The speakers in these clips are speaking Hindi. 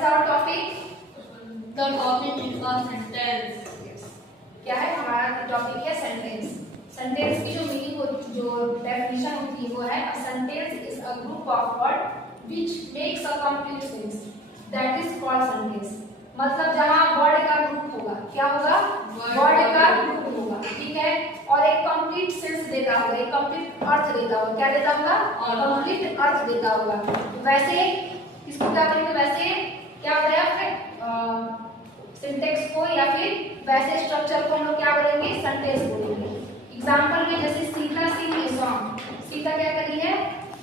is our topic? The topic is a sentence. क्या है हमारा टॉपिक है सेंटेंस। सेंटेंस की जो मीनिंग होती, जो डेफिनेशन होती है वो है a sentence is a group of words which makes a complete sense, that is called sentence। मतलब जहाँ वर्ड का ग्रुप होगा, क्या होगा? वर्ड का ग्रुप होगा, ठीक है, और एक कंप्लीट सेंस देता होगा, एक कंप्लीट अर्थ देता होगा। क्या देता होगा? कंप्लीट अर्थ देता होगा। वैसे इसको क्या करेंगे? वैसे क्या होता है सिंटेक्स को या फिर वैसे स्ट्रक्चर को हम लोग क्या बोलेंगे? सेंटेंस बोलेंगे। एग्जांपल में जैसे सीता सिंग ए सॉन्ग, सीता क्या कर रही है?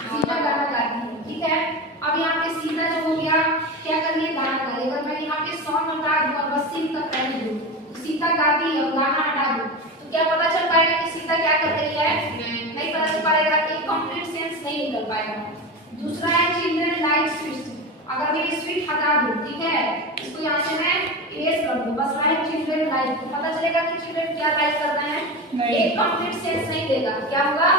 सीता गाना गा रही है, ठीक है। अब यहाँ पे सीता जो हो गया, क्या कर रही है? गाना गा रही है। अगर मैं यहाँ पे सॉन्ग हटा दूं और बस सिंग तक रह दूं, सीता गाती है और गाना हटा दूं, तो क्या पता चल पाएगा कि सीता क्या कर रही है? नहीं पता चल पाएगा, एक कंप्लीट सेंस नहीं निकल पाएगा। दूसरा है चिल्ड्रन लाइक स्वीट्स। अगर मैं ये स्वीट हटा दूं, ठीक है, इसको यहाँ से मैं इरेज कर दूं, बस लाइक चिल्ड्रन लाइक, पता चलेगा कि चिल्ड्रन क्या लाइक करते हैं? एक कंप्लीट सेंस नहीं देगा। क्या होगा?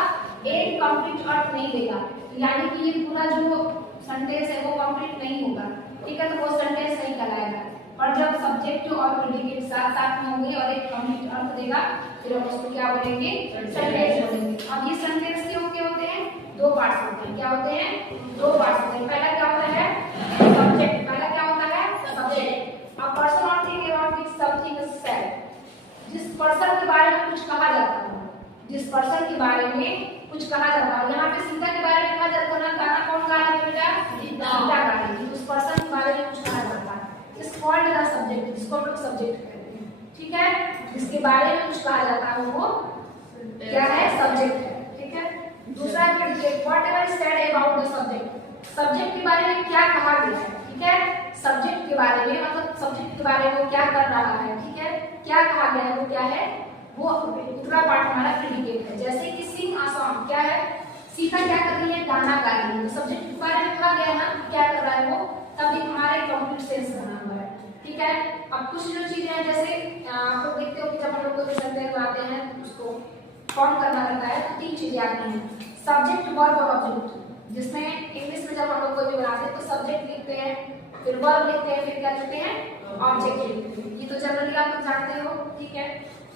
एक कंप्लीट अर्थ नहीं देगा, यानी कि ये पूरा जो सेंटेंस है वो कंप्लीट नहीं होगा, ठीक है, तो वो सेंटेंस नहीं कहलाएगा। और जब सब्जेक्ट और प्रेडिकेट साथ साथ में होंगे और एक कंप्लीट अर्थ देगा, फिर हम उसको क्या बोलेंगे? सेंटेंस बोलेंगे। अब ये सेंटेंस के होते हैं दो पार्ट्स होते हैं। क्या होते हैं? दो पार्ट्स होते हैं। पहला क्या होता है? सब्जेक्ट। पहला क्या होता है? सब्जेक्ट। अब पर्सन और thing about which something is said. जिस पर्सन के बारे में कुछ कहा जाता है, जिस पर्सन के बारे में कुछ कहा जाता है, यहाँ पे सीता के बारे में कहा जाता है ना, गाना कौन गा रहा है बेटा? सीता गा रही है। उस पर्सन के बारे में कुछ कहा जाता है, इस कॉल्ड द सब्जेक्ट, जिसको हम लोग सब्जेक्ट कहते हैं, ठीक है। जिसके बारे में कुछ कहा जाता है वो क्या है? सब्जेक्ट है, ठीक है। दूसरा है predicate. Whatever is said about the subject. Subject के बारे में क्या कहा गया है, ठीक है। सब्जेक्ट के बारे में मतलब सब्जेक्ट के बारे में वो क्या कर रहा है, ठीक है, क्या कहा गया है, वो क्या है? वो दूसरा पार्ट हमारा प्रेडिकेट है। जैसे कि सिंग अ सॉन्ग, क्या है? सीता क्या कर रही है? गाना गा रही है। तो सब्जेक्ट के बारे में कहा गया ना, क्या कर रहा है वो, तभी हमारे कंप्लीट सेंस बना हुआ है, ठीक है। अब कुछ जो चीजें हैं, जैसे आप लोग देखते हो कि जब हम लोग कोई सेंटेंस आते हैं उसको फॉर्म करना रहता है, तो तीन चीजें आती हैं, सब्जेक्ट, वर्ब और ऑब्जेक्ट। जिसमें इंग्लिश में जब हम लोग कोई भी बनाते हैं तो सब्जेक्ट लिखते हैं, फिर वर्ब लिखते हैं, फिर क्या लिखते हैं? ऑब्जेक्ट लिखते हैं। ये तो जनरली आप लोग जानते हो, ठीक है।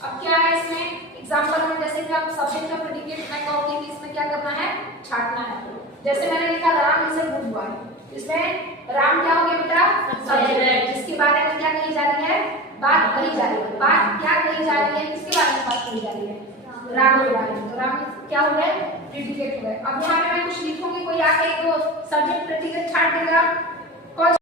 अब क्या है इसमें एग्जांपल में, जैसे कि आप सब्जेक्ट और प्रेडिकेट में कहोगे कि इसमें क्या करना है? छांटना है। जैसे मैंने लिखा Ram is a good boy, इसमें राम क्या हो गया बेटा? सब्जेक्ट, जिसके बारे में क्या कही जा रही है? बात कही जा रही है। बात क्या कही जा रही है? किसके बारे में बात कही जा रही है? राम के बारे में। तो राम क्या हो गए? प्रेडिकेट हो गए। अब यहाँ पे मैं कुछ लिखूंगी, कोई आके एक सब्जेक्ट प्रेडिकेट छांट देगा, कौन